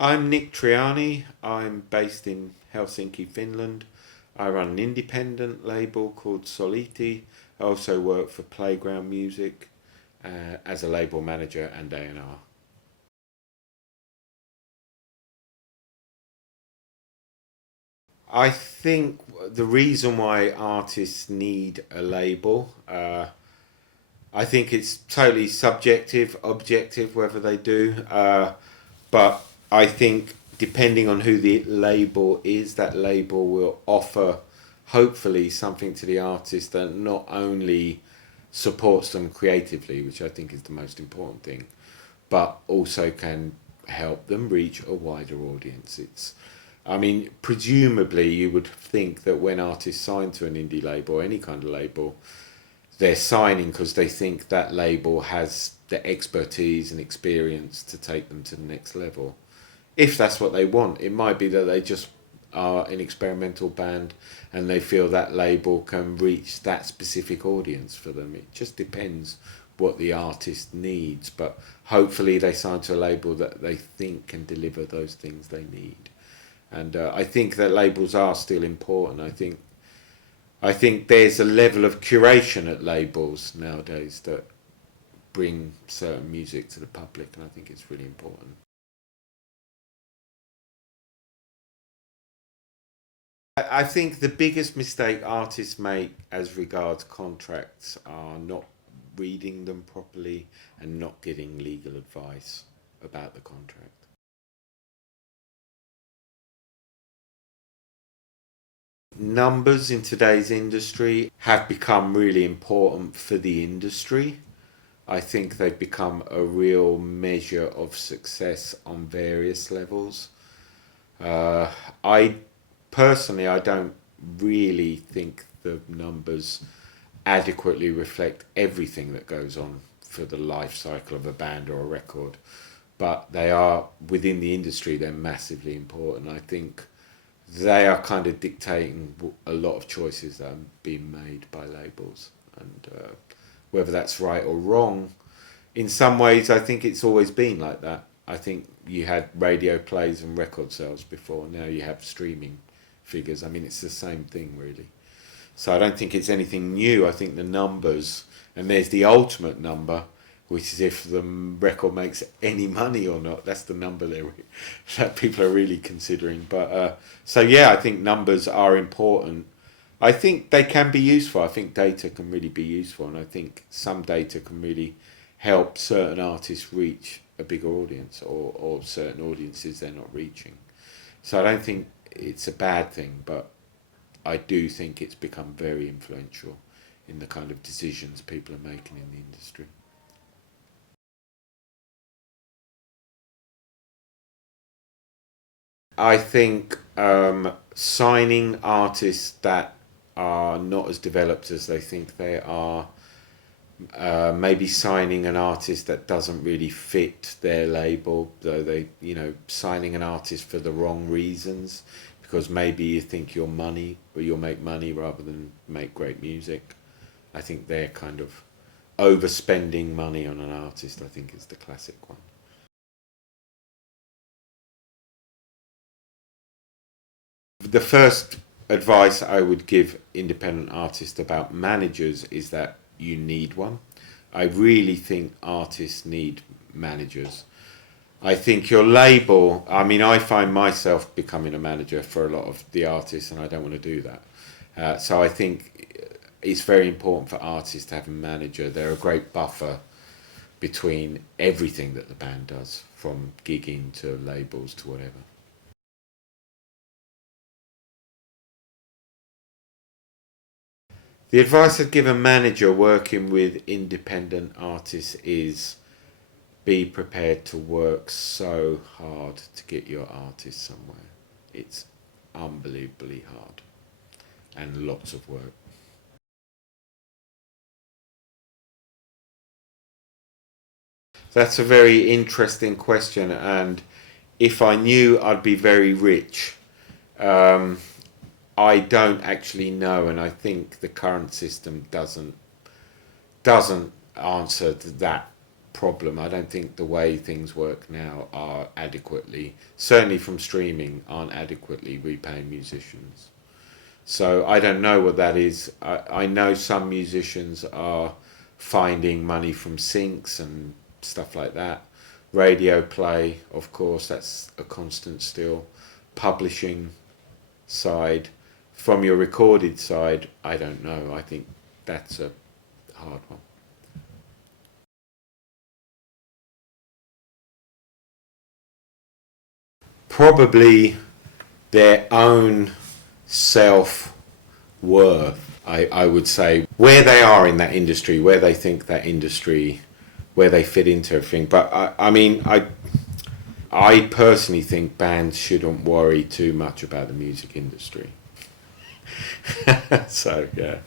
I'm Nick Triani. I'm based in Helsinki, Finland. I run an independent label called Soliti. I also work for Playground Music as a label manager and A&R. I think the reason why artists need a label, I think it's totally subjective, objective, whether they do. But I think depending on who the label is, that label will offer hopefully something to the artist that not only supports them creatively, which I think is the most important thing, but also can help them reach a wider audience. I mean, presumably you would think that when artists sign to an indie label, any kind of label, they're signing because they think that label has the expertise and experience to take them to the next level. If that's what they want, it might be that they just are an experimental band and they feel that label can reach that specific audience for them. It just depends what the artist needs, but hopefully they sign to a label that they think can deliver those things they need. And I think that labels are still important. I think there's a level of curation at labels nowadays that bring certain music to the public, and I think it's really important. I think the biggest mistake artists make as regards contracts are not reading them properly and not getting legal advice about the contract. Numbers in today's industry have become really important for the industry. I think they've become a real measure of success on various levels. I personally, I don't really think the numbers adequately reflect everything that goes on for the life cycle of a band or a record, but they are within the industry. They're massively important. I think they are kind of dictating a lot of choices that are being made by labels, and whether that's right or wrong. In some ways, I think it's always been like that. I think you had radio plays and record sales before. Now you have streaming figures. I mean, it's the same thing, really. So I don't think it's anything new. I think the numbers, and there's the ultimate number, which is if the record makes any money or not. That's the number that people are really considering. But so yeah, I think numbers are important. I think they can be useful. I think data can really be useful, and I think some data can really help certain artists reach a bigger audience, or certain audiences they're not reaching. So I don't think it's a bad thing, but I do think it's become very influential in the kind of decisions people are making in the industry. I think signing artists that are not as developed as they think they are, maybe signing an artist that doesn't really fit their label, though signing an artist for the wrong reasons, because maybe you think you're money, or you'll make money rather than make great music. I think they're kind of overspending money on an artist. I think is the classic one. The first advice I would give independent artists about managers is that you need one. I really think artists need managers. I think your label, I mean, I find myself becoming a manager for a lot of the artists, and I don't want to do that. So I think it's very important for artists to have a manager. They're a great buffer between everything that the band does, from gigging to labels to whatever. The advice I'd give a manager working with independent artists is be prepared to work so hard to get your artist somewhere. It's unbelievably hard and lots of work. That's a very interesting question, and if I knew, I'd be very rich. Um, I don't actually know, and I think the current system doesn't answer to that problem. I don't think the way things work now are adequately, certainly from streaming, aren't adequately repaying musicians. So I don't know what that is. I know some musicians are finding money from syncs and stuff like that. Radio play, of course, that's a constant still. Publishing side. From your recorded side, I don't know. I think that's a hard one. Probably their own self worth, I would say, where they are in that industry, where they think that industry, where they fit into everything. But I mean, I personally think bands shouldn't worry too much about the music industry. So, yeah.